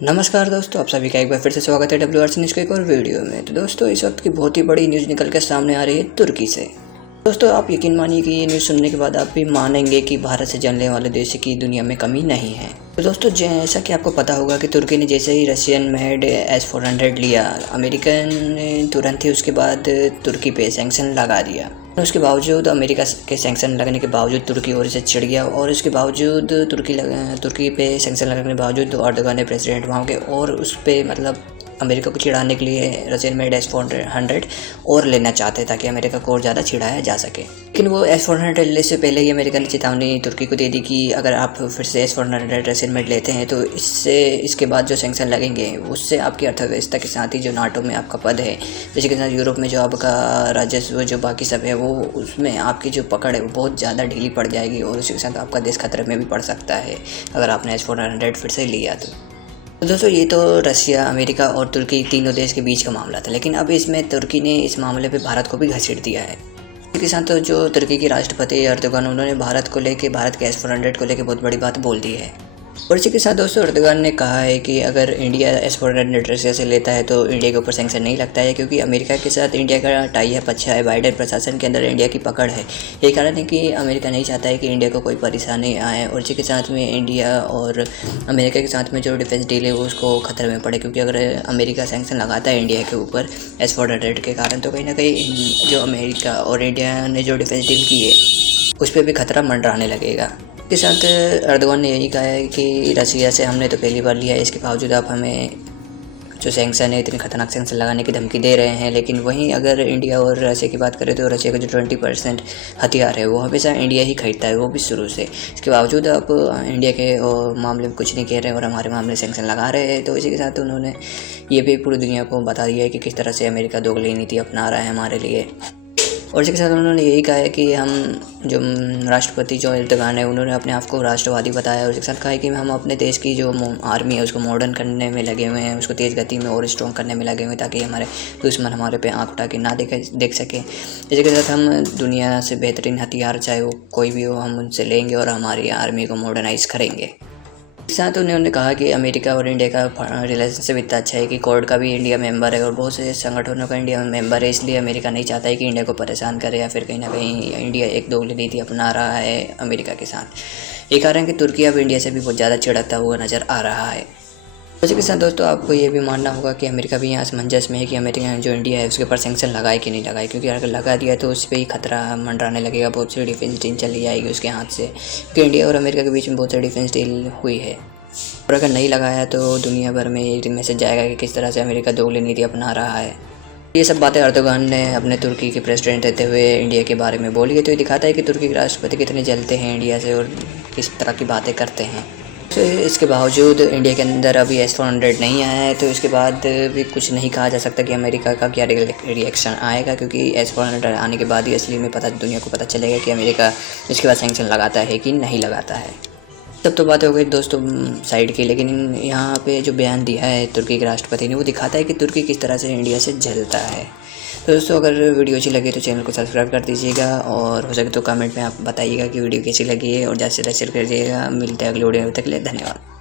नमस्कार दोस्तों, आप सभी का एक बार फिर से स्वागत है WRC न्यूज़ के एक और वीडियो में। तो दोस्तों, इस वक्त की बहुत ही बड़ी न्यूज़ निकल के सामने आ रही है तुर्की से। दोस्तों, आप यकीन मानिए कि ये न्यूज़ सुनने के बाद आप भी मानेंगे कि भारत से जलने वाले देश की दुनिया में कमी नहीं है। तो दोस्तों, जैसा कि आपको पता होगा कि तुर्की ने जैसे ही रशियन मेड S-400 लिया, अमेरिका ने तुरंत ही उसके बाद तुर्की पे सैंक्शन लगा दिया। उसके बावजूद अमेरिका के सैंक्शन लगने के बावजूद तुर्की और इसे चिढ़ गया और इसके बावजूद तुर्की पे सैंक्शन लगने के बावजूद अर्दोगान ने प्रेसिडेंट वहाँ के और उस पर मतलब अमेरिका को चिढ़ाने के लिए रशियन मेड S-400 और लेना चाहते ताकि अमेरिका को और ज़्यादा चिढ़ाया जा सके। लेकिन वो S-400 लेने से पहले ही अमेरिका ने चेतावनी तुर्की को दे दी कि अगर आप फिर से S-400 रशियन मेड लेते हैं तो इसके बाद जो सैंक्शन लगेंगे उससे आपकी अर्थव्यवस्था के साथ ही जो नाटो में आपका पद है, जैसे के साथ यूरोप में जो आपका राजस्व जो बाकी सब है, वो उसमें आपकी जो पकड़ है वो बहुत ज़्यादा ढीली पड़ जाएगी और उसके साथ आपका देश खतरे में भी पड़ सकता है अगर आपने S-400 फिर से लिया तो दोस्तों, ये तो रशिया, अमेरिका और तुर्की तीनों देश के बीच का मामला था, लेकिन अब इसमें तुर्की ने इस मामले पे भारत को भी घसीट दिया है। इसके साथ तो जो तुर्की के राष्ट्रपति अर्दोगान, उन्होंने भारत के S-400 को लेकर बहुत बड़ी बात बोल दी है। और इसी के साथ दोस्तों, अर्दोगान ने कहा है कि अगर इंडिया S-400 रशिया से लेता है तो इंडिया के ऊपर सैंक्शन नहीं लगता है, क्योंकि अमेरिका के साथ इंडिया का टाई अप अच्छा है। बाइडेन प्रशासन के अंदर इंडिया की पकड़ है। यही कारण है कि अमेरिका नहीं चाहता है कि इंडिया को कोई परेशानी आए और इसी के साथ में इंडिया और अमेरिका के साथ में जो डिफेंस डील है वो उसको खतरे में पड़े, क्योंकि अगर अमेरिका सैंक्शन लगाता है इंडिया के ऊपर S-400 के कारण तो कहीं ना कहीं जो अमेरिका और इंडिया ने जो डिफेंस डील की है उस पर भी खतरा मंडराने लगेगा। इसके साथ अर्दोगान ने यही कहा है कि रशिया से हमने तो पहली बार लिया है, इसके बावजूद आप हमें जो सैंक्शन है, इतने खतरनाक सैंक्शन लगाने की धमकी दे रहे हैं। लेकिन वहीं अगर इंडिया और रशिया की बात करें तो रशिया का जो 20% हथियार है वो हमेशा इंडिया ही खरीदता है, वो भी शुरू से। इसके बावजूद आप इंडिया के मामले में कुछ नहीं कह रहे हैं और हमारे मामले सैंक्शन लगा रहे हैं। तो इसी के साथ उन्होंने ये भी पूरी दुनिया को बता दिया है कि किस तरह से अमेरिका दोगली नीति अपना रहा है हमारे लिए। और इसके साथ उन्होंने यही कहा है कि हम जो राष्ट्रपति जो अर्दोगान है, उन्होंने अपने आप को राष्ट्रवादी बताया और इसके साथ कहा है कि हम अपने देश की जो आर्मी है उसको मॉडर्न करने में लगे हुए हैं, उसको तेज़ गति में और स्ट्रॉन्ग करने में लगे हुए हैं ताकि हमारे दुश्मन हमारे पे आँख उठा के ना देख सके। इसी के साथ हम दुनिया से बेहतरीन हथियार चाहे वो कोई भी हो, हम उनसे लेंगे और हमारी आर्मी को मॉडर्नाइज करेंगे। साथ उन्होंने कहा कि अमेरिका और इंडिया का रिलेशनशिप इतना अच्छा है कि क्वाड का भी इंडिया मेंबर है और बहुत से संगठनों का इंडिया मेंबर है, इसलिए अमेरिका नहीं चाहता है कि इंडिया को परेशान करे या फिर कहीं ना कहीं इंडिया एक दोगली नीति अपना रहा है अमेरिका के साथ। ये कारण कि तुर्की अब इंडिया से भी बहुत ज़्यादा चिढ़ता हुआ नज़र आ रहा है। उसी के साथ दोस्तों, आपको ये भी मानना होगा कि अमेरिका भी यहाँ असमंजस में है कि अमेरिका जो इंडिया है उसके ऊपर सैंक्शन लगाए कि नहीं लगाए, क्योंकि अगर लगा दिया तो उस पर ही खतरा मंडराने लगेगा, बहुत सी डिफेंस डील चली जाएगी उसके हाथ से, क्योंकि इंडिया और अमेरिका के बीच में बहुत सारी डिफेंस डील हुई है। और अगर नहीं लगाया तो दुनिया भर में ये मैसेज जाएगा कि किस तरह से अमेरिका दोगली नीति अपना रहा है। ये सब बातें अर्दोगान ने अपने तुर्की के प्रेसिडेंट रहते हुए इंडिया के बारे में बोली है, तो ये दिखाता है कि तुर्की के राष्ट्रपति कितने जलते हैं इंडिया से और किस तरह की बातें करते हैं। तो इसके बावजूद इंडिया के अंदर अभी S-400 नहीं आया है, तो इसके बाद भी कुछ नहीं कहा जा सकता कि अमेरिका का क्या रिएक्शन आएगा, क्योंकि S-400 आने के बाद ही असली में दुनिया को पता चलेगा कि अमेरिका इसके बाद सैंक्शन लगाता है कि नहीं लगाता है। तब तो बात हो गई दोस्तों साइड की, लेकिन यहाँ पे जो बयान दिया है तुर्की के राष्ट्रपति ने वो दिखाता है कि तुर्की किस तरह से इंडिया से जलता है। तो दोस्तों, अगर वीडियो अच्छी लगे तो चैनल को सब्सक्राइब कर दीजिएगा और हो सके तो कमेंट में आप बताइएगा कि वीडियो कैसी लगी है और ज़्यादा से ज़्यादा शेयर करिएगा। मिलते हैं अगले वीडियो में, तक के लिए धन्यवाद।